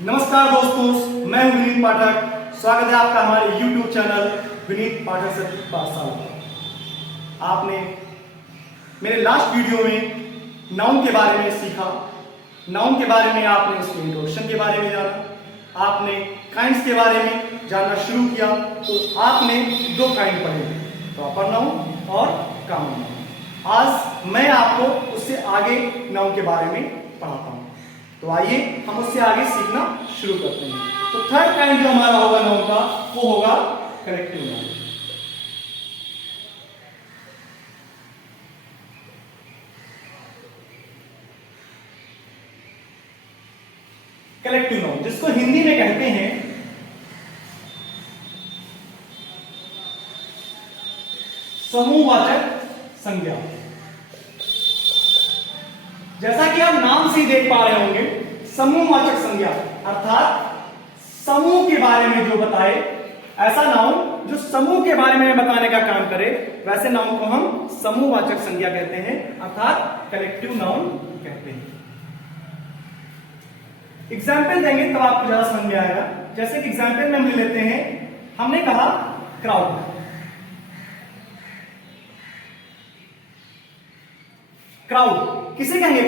नमस्कार दोस्तों, मैं हूं विनीत पाठक। स्वागत है आपका हमारे YouTube चैनल विनीत पाठक से पाठशाला पर। आपने मेरे लास्ट वीडियो में नाउन के बारे में सीखा। नाउन के बारे में आपने उसके इंट्रोडक्शन के बारे में जाना, आपने काइंड्स के बारे में जानना शुरू किया। तो आपने दो काइंड पढ़े, प्रॉपर नाउन और कॉमन नाउन। आज मैं आपको उससे आगे नाउन के बारे में पढ़ाता हूं। तो आइए हम उससे आगे सीखना शुरू करते हैं। तो थर्ड काइंड जो हमारा होगा नाउन का, वो होगा कलेक्टिव नाउन। कलेक्टिव नाउन जिसको हिंदी में कहते हैं समूहवाचक संज्ञा। जैसा कि आप नाम से ही देख पा रहे होंगे, समूहवाचक संज्ञा अर्थात समूह के बारे में जो बताए, ऐसा नाउन जो समूह के बारे में बताने का काम करे, वैसे नाउन को हम समूहवाचक संज्ञा कहते हैं अर्थात कलेक्टिव नाउन कहते हैं। एग्जाम्पल देंगे तब आपको ज्यादा समझ में आएगा। जैसे कि एग्जाम्पल में हम ले लेते हैं, हमने कहा क्राउड। क्राउड किसे कहेंगे?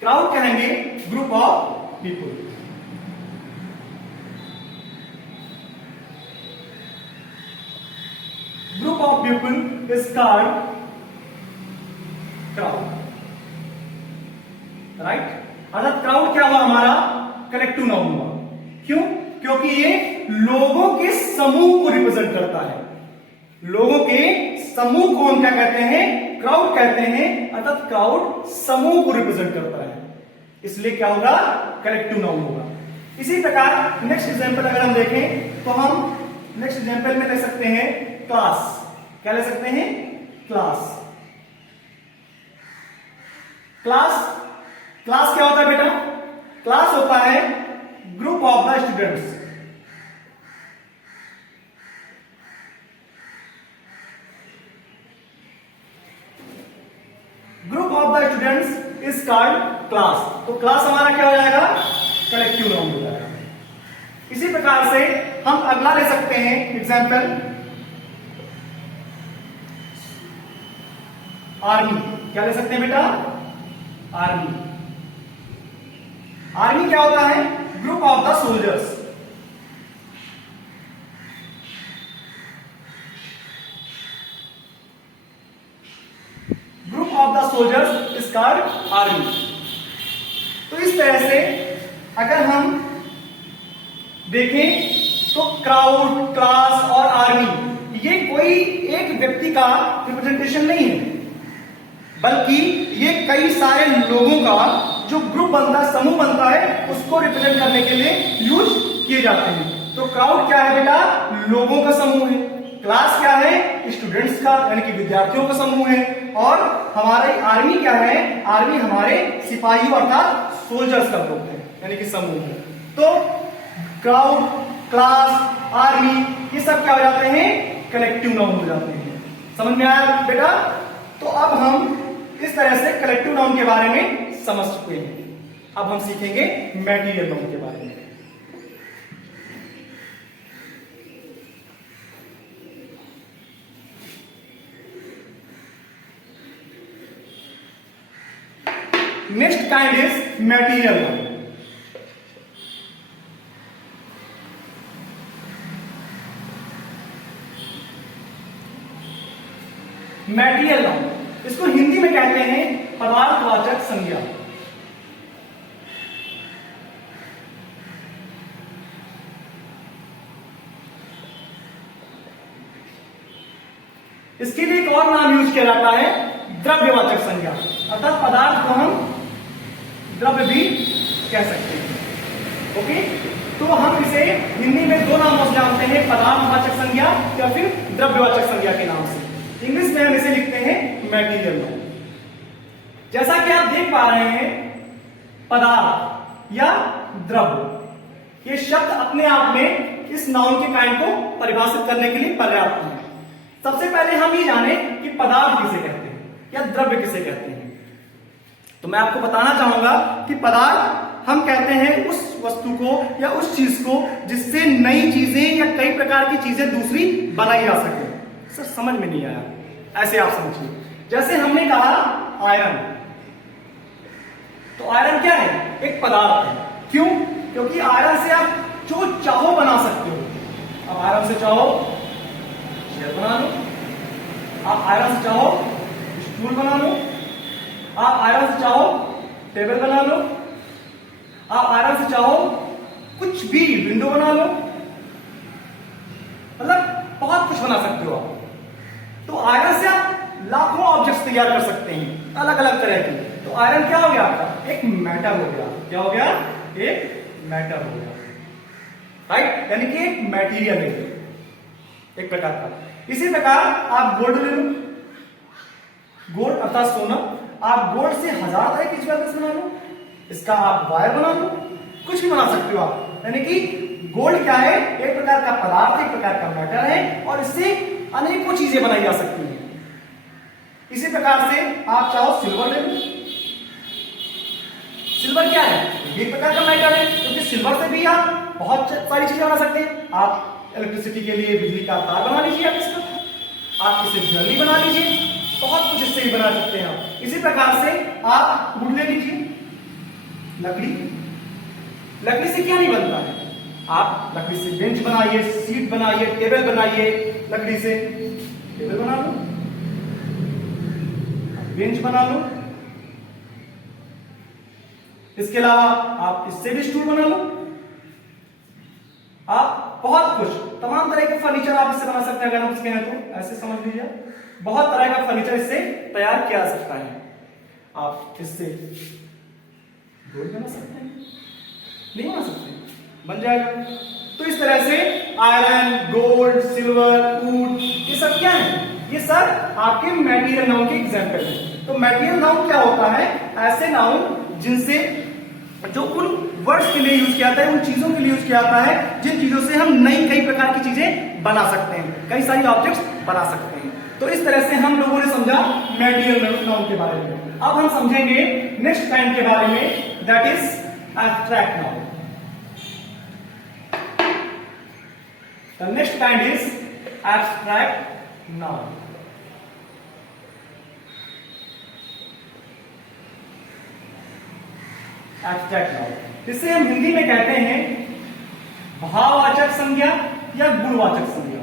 क्राउड कहेंगे group of people. Group of people is called crowd, right. अर्थात क्राउड क्या हुआ? हमारा कलेक्टिव नाउन हुआ। क्यों? क्योंकि ये लोगों के समूह को रिप्रेजेंट करता है। लोगों के समूह को हम क्या कहते हैं? क्राउड कहते हैं। अर्थात क्राउड समूह को रिप्रेजेंट करता है, इसलिए क्या होगा? कलेक्टिव नाउन होगा। इसी प्रकार नेक्स्ट एग्जांपल अगर हम देखें तो हम नेक्स्ट एग्जांपल में ले सकते हैं क्लास। क्या ले सकते हैं? क्लास। क्लास क्या होता है बेटा? क्लास होता है group of the students. Group of the students is called class. तो क्लास हमारा क्या हो जाएगा? कलेक्टिव नाउन हो जाएगा। इसी प्रकार से हम अगला ले सकते हैं एग्जांपल आर्मी। क्या ले सकते हैं बेटा? आर्मी। आर्मी क्या होता है? Group of the soldiers. Group of the soldiers is called army. तो इस तरह से अगर हम देखें तो क्राउड, क्लास और आर्मी ये कोई एक व्यक्ति का रिप्रेजेंटेशन नहीं है, बल्कि ये कई सारे लोगों का जो ग्रुप बनता है, समूह बनता है, उसको रिप्रेजेंट करने के लिए यूज किए जाते हैं। तो क्राउड क्या है बेटा? लोगों का समूह है। क्लास क्या है? स्टूडेंट्स का यानी कि विद्यार्थियों का समूह है। और हमारी आर्मी क्या है? आर्मी हमारे सिपाहियों अर्थात सोल्जर्स का ग्रुप है, यानी कि समूह है। तो क्राउड, क्लास, आर्मी ये सब क्या हो जाते हैं? कलेक्टिव नाउन हो जाते हैं। समझ में आया बेटा? तो अब हम इस तरह से कलेक्टिव नाउन के बारे में समझ चुके हैं। अब हम सीखेंगे मैटेरियल नाउन के बारे में। Next kind is material noun. Material noun इसको हिंदी में कहते हैं पदार्थवाचक संज्ञा। इसके लिए एक और नाम यूज किया जाता है द्रव्यवाचक संज्ञा। अर्थात पदार्थ को हम द्रव्य भी कह सकते हैं। ओके, तो हम इसे हिंदी में दो नामों से जानते हैं, पदार्थवाचक संज्ञा या फिर द्रव्यवाचक संज्ञा के नाम से। इंग्लिश में हम इसे लिखते हैं मैटेरियल नाउन। जैसा कि आप देख पा रहे हैं, पदार्थ या द्रव्य ये शब्द अपने आप में इस नाउन के काइंड को परिभाषित करने के लिए पर्याप्त है। सबसे पहले हम ये जाने कि पदार्थ किसे कहते हैं या द्रव्य किसे कहते हैं। तो मैं आपको बताना चाहूंगा कि पदार्थ हम कहते हैं उस वस्तु को या उस चीज को जिससे नई चीजें या कई प्रकार की चीजें दूसरी बनाई जा सके। सर समझ में नहीं आया, ऐसे आप समझिए। जैसे हमने कहा आयरन, तो आयरन क्या है? एक पदार्थ है। क्यों? क्योंकि आयरन से आप जो चाहो बना सकते हो। आप आयरन से चाहो चेयर बना लो, आप आयरन से चाहो स्टूल बना लो, आप आयरन से चाहो टेबल बना लो, आप आयरन से चाहो कुछ भी विंडो बना लो, मतलब बहुत कुछ बना सकते हो आप। तो आयरन से आप लाखों ऑब्जेक्ट्स तैयार कर सकते हैं अलग अलग तरह के। तो आयरन क्या हो गया आपका? एक मेटल हो गया। क्या हो गया? एक मेटल हो गया, राइट? यानी कि एक मटेरियल है एक प्रकार का। इसी प्रकार आप गोल्ड ले लो, गोल्ड अर्थात सोना। आप गोल्ड से हजार तरह की ज्वेलरीज बना लो, इसका आप वायर बना लो, कुछ भी बना सकते हो आप। यानी कि गोल्ड क्या है? एक प्रकार का पदार्थ, एक प्रकार का मेटल है और इससे अनेकों चीजें बनाई जा सकती हैं। इसी प्रकार से आप चाहो सिल्वर ले लो। सिल्वर क्या है? एक प्रकार का मेटल है, क्योंकि सिल्वर से भी आप बहुत सारी चीजें बना सकते हैं। आप इलेक्ट्रिसिटी के लिए बिजली का तार बना लीजिए, आप इससे ज्वेलरी बना लीजिए, बहुत कुछ इससे ही बना सकते हैं आप। इसी प्रकार से आप वुड ले लीजिए, लकड़ी। लकड़ी से क्या नहीं बनता है? आप लकड़ी से बेंच बनाइए, सीट बनाइए, टेबल बनाइए, लकड़ी से टेबल बना लो, बेंच बना लो। इसके अलावा आप इससे भी स्टूल बना लो। आप बहुत कुछ तमाम तरह के फर्नीचर आप इससे बना सकते हैं। अगर हम इसके हैं तो ऐसे समझ लीजिए, बहुत तरह का फर्नीचर इससे तैयार किया जा सकता है। आप इससे डोर बना सकते हैं, नहीं बना सकते? बन जाएगा। तो इस तरह से आयरन, गोल्ड, सिल्वर, वुड, ये सब क्या है? ये सब आपके मटेरियल नाउन के एग्जांपल हैं। तो मटेरियल नाउन क्या होता है? ऐसे नाउन जिनसे जो उन वर्ड्स के लिए यूज किया जाता है, उन चीजों के लिए यूज किया जाता है जिन चीजों से हम नई कई प्रकार की चीजें बना सकते हैं, कई सारी ऑब्जेक्ट्स बना सकते हैं। तो इस तरह से हम लोगों ने समझा मटेरियल नाउन के बारे में। अब हम समझेंगे नेक्स्ट काइंड के बारे में, that is abstract noun. The next kind is abstract noun. Abstract noun, इसे हम हिंदी में कहते हैं भाववाचक संज्ञा या गुणवाचक संज्ञा।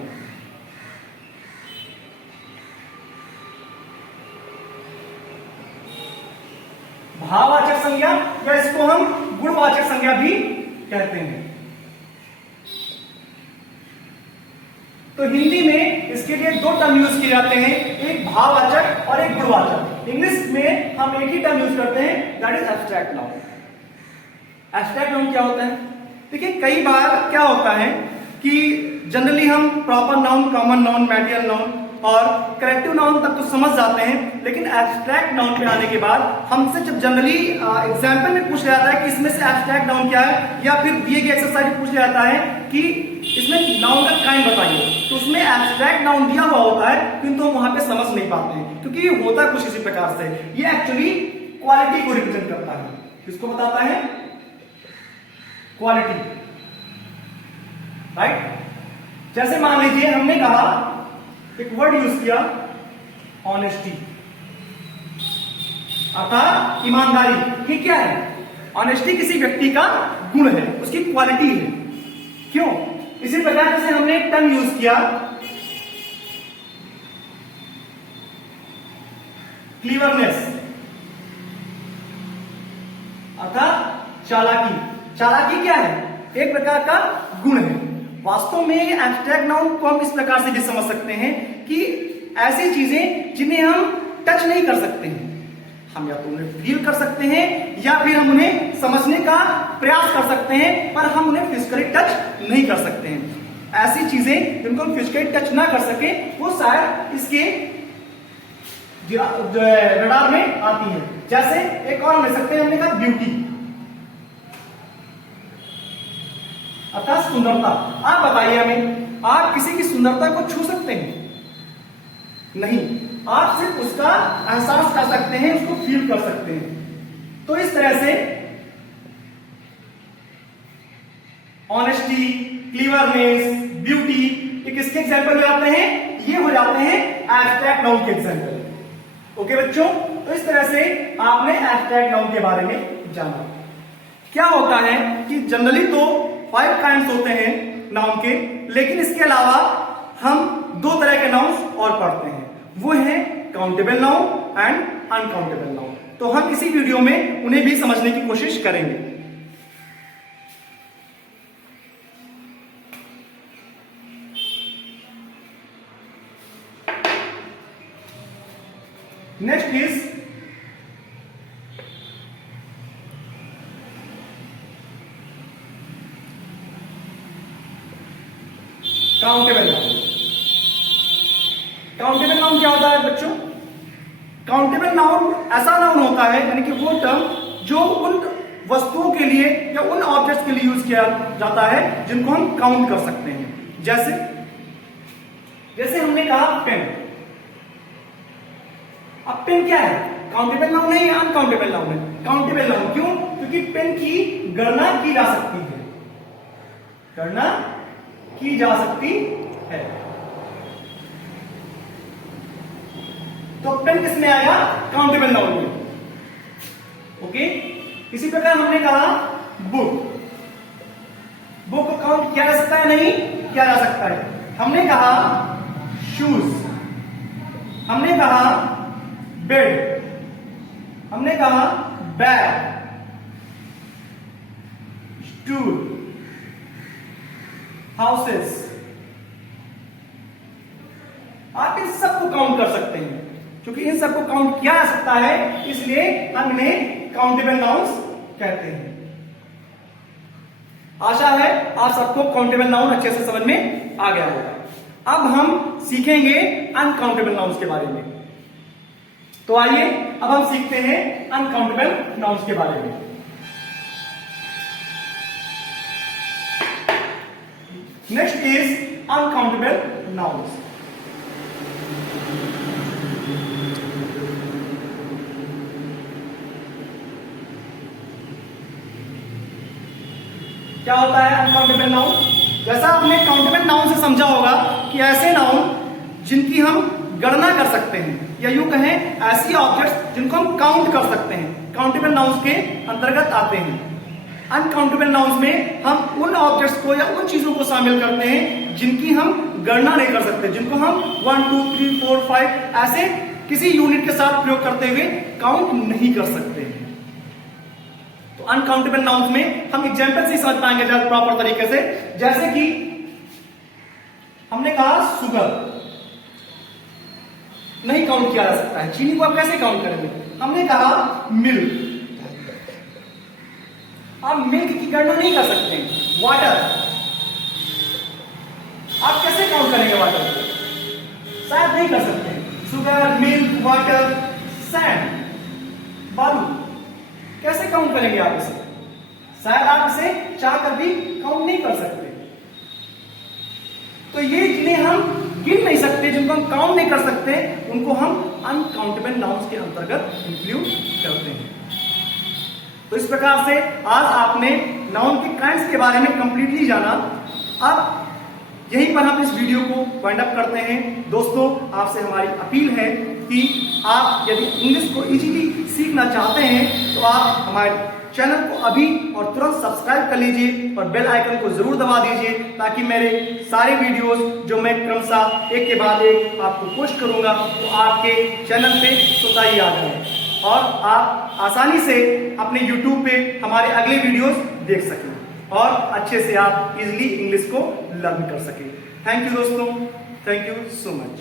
भाववाचक संज्ञा या इसको हम गुणवाचक संज्ञा भी कहते हैं। तो हिंदी में इसके लिए दो टर्म यूज किए जाते हैं, एक भाववाचक और एक गुणवाचक। इंग्लिश में हम एक ही टर्म यूज करते हैं, that is abstract noun. Abstract noun क्या होता है? देखिए कई बार क्या होता है कि जनरली हम proper noun, common noun, material noun और करेक्टिव नाउन तक तो समझ जाते हैं, लेकिन एब्स्ट्रैक्ट नाउन पे आने के बाद हमसे जब जनरली एग्जाम्पल में पूछ लिया जाता है कि इसमें से एब्स्ट्रैक्ट नाउन क्या है, या फिर दिए गए एक्सरसाइज में पूछ लिया जाता है कि इसमें नाउन का काइंड बताइए, तो उसमें एब्स्ट्रैक्ट नाउन दिया हुआ होता है, किंतु हम वहां पे समझ नहीं पाते हैं, क्योंकि ये होता कुछ इसी प्रकार से। ये एक्चुअली क्वालिटी को रिप्रेजेंट करता है। किसको बताता है? Quality, right? जैसे मान लीजिए हमने कहा, एक वर्ड यूज किया ऑनेस्टी, अर्थात ईमानदारी। ये क्या है? ऑनेस्टी किसी व्यक्ति का गुण है, उसकी क्वालिटी है। क्यों? इसी प्रकार से हमने एक टर्म यूज किया क्लीवरनेस, अर्थात चालाकी। चालाकी क्या है? एक प्रकार का गुण है। वास्तव में एब्स्ट्रैक्ट नाउन को हम इस प्रकार से भी समझ सकते हैं कि ऐसी चीजें जिन्हें हम टच नहीं कर सकते हैं, हम या तो उन्हें फील कर सकते हैं या फिर हम उन्हें समझने का प्रयास कर सकते हैं, पर हम उन्हें फिजिकली टच नहीं कर सकते हैं। ऐसी चीजें जिनको हम फिजिकली टच ना कर सके, वो शायद इसके रडार में आती है। जैसे एक और ले सकते हैं, हमने कहा ब्यूटी, अर्थात सुंदरता। आप बताइए हमें, आप किसी की सुंदरता को छू सकते हैं? नहीं, आप सिर्फ उसका एहसास कर सकते हैं, उसको फील कर सकते हैं। तो इस तरह से ऑनेस्टी, क्लीवरनेस, ब्यूटी, ये किसके एग्जाम्पल हो जाते हैं? ये हो जाते हैं एब्स्ट्रैक्ट नाउन के एग्जाम्पल। ओके बच्चों, तो इस तरह से आपने एब्स्ट्रैक्ट नाउन के बारे में जाना। क्या होता है कि जनरली तो 5 काइंड्स होते हैं नाउन के, लेकिन इसके अलावा हम 2 तरह के नाउन्स और पढ़ते हैं, वो है countable noun and uncountable noun. तो हम इसी वीडियो में उन्हें भी समझने की कोशिश करेंगे। Next is countable noun. Countable noun क्या होता है बच्चों? काउंटेबल नाउन ऐसा नाउन होता है, यानी कि वो टर्म जो उन वस्तुओं के लिए या उन ऑब्जेक्ट्स के लिए यूज किया जाता है जिनको हम काउंट कर सकते हैं। जैसे हमने कहा पेन। अब पेन क्या है? काउंटेबल नाउन है या अनकाउंटेबल नाउन है? Countable noun. क्यों? क्योंकि पेन की गणना की जा सकती है, गणना की जा सकती है। तो पेन किस में आएगा? काउंटेबल नाउन में। ओके, इसी प्रकार हमने कहा बुक। बुक को काउंट किया जा सकता है? नहीं किया जा सकता है। हमने कहा शूज, हमने कहा बेड, हमने कहा बैग, स्टूल, हाउसेस। आप इन सबको काउंट कर सकते हैं। क्योंकि इन सबको काउंट किया जा सकता है, इसलिए हम इन्हें काउंटेबल नाउन्स कहते हैं। आशा है आप सबको काउंटेबल नाउन अच्छे से समझ में आ गया होगा। अब हम सीखेंगे अनकाउंटेबल नाउन्स के बारे में। तो आइए अब हम सीखते हैं अनकाउंटेबल नाउन्स के बारे में। Next is uncountable nouns. क्या होता है अनकाउंटेबल नाउन? जैसा आपने काउंटेबल नाउन से समझा होगा कि ऐसे नाउन जिनकी हम गणना कर सकते हैं, या यूं कहें ऐसी ऑब्जेक्ट्स जिनको हम काउंट कर सकते हैं, काउंटेबल नाउन्स के अंतर्गत आते हैं। अनकाउंटेबल नाउन्स में हम उन ऑब्जेक्ट्स को या उन चीजों को शामिल करते हैं जिनकी हम गणना नहीं कर सकते, जिनको हम 1 2 3 4 5 ऐसे किसी यूनिट के साथ प्रयोग करते हुए काउंट नहीं कर सकते। तो अनकाउंटेबल नाउन्स में हम एग्जांपल से समझ पाएंगे प्रॉपर तरीके से। जैसे कि हमने कहा शुगर, नहीं काउंट किया जा सकता है। चीनी को आप कैसे काउंट करेंगे? हमने कहा मिल्क, आप मिल्क की गणना नहीं कर सकते। वाटर, आप कैसे काउंट करेंगे वाटर को? शायद नहीं कर सकते। शुगर, मिल्क, वाटर, सैंड, बालू, कैसे काउंट करेंगे आप इसे? शायद आप इसे चाहकर भी काउंट नहीं कर सकते। तो ये जिन्हें हम गिन नहीं सकते, जिनको हम काउंट नहीं कर सकते, उनको हम अनकाउंटेबल नाउन्स के अंतर्गत इंक्लूड करते हैं। तो इस प्रकार से आज आपने नाउन के काइंड्स के बारे में कंप्लीटली जाना। अब यहीं पर हम इस वीडियो को वाइंड अप करते हैं। दोस्तों, आपसे हमारी अपील है कि आप यदि इंग्लिश को इजीली सीखना चाहते हैं तो आप हमारे चैनल को अभी और तुरंत सब्सक्राइब कर लीजिए और बेल आइकन को जरूर दबा दीजिए, ताकि मेरे सारे वीडियोस जो मैं क्रमशः एक के बाद एक आपको पोस्ट करूंगा तो आपके चैनल पे स्वतः ही आ जाए और आप आसानी से अपने YouTube पे हमारे अगले वीडियोस देख सकें और अच्छे से आप इजीली इंग्लिश को लर्न कर सकें। थैंक यू दोस्तों, थैंक यू सो मच।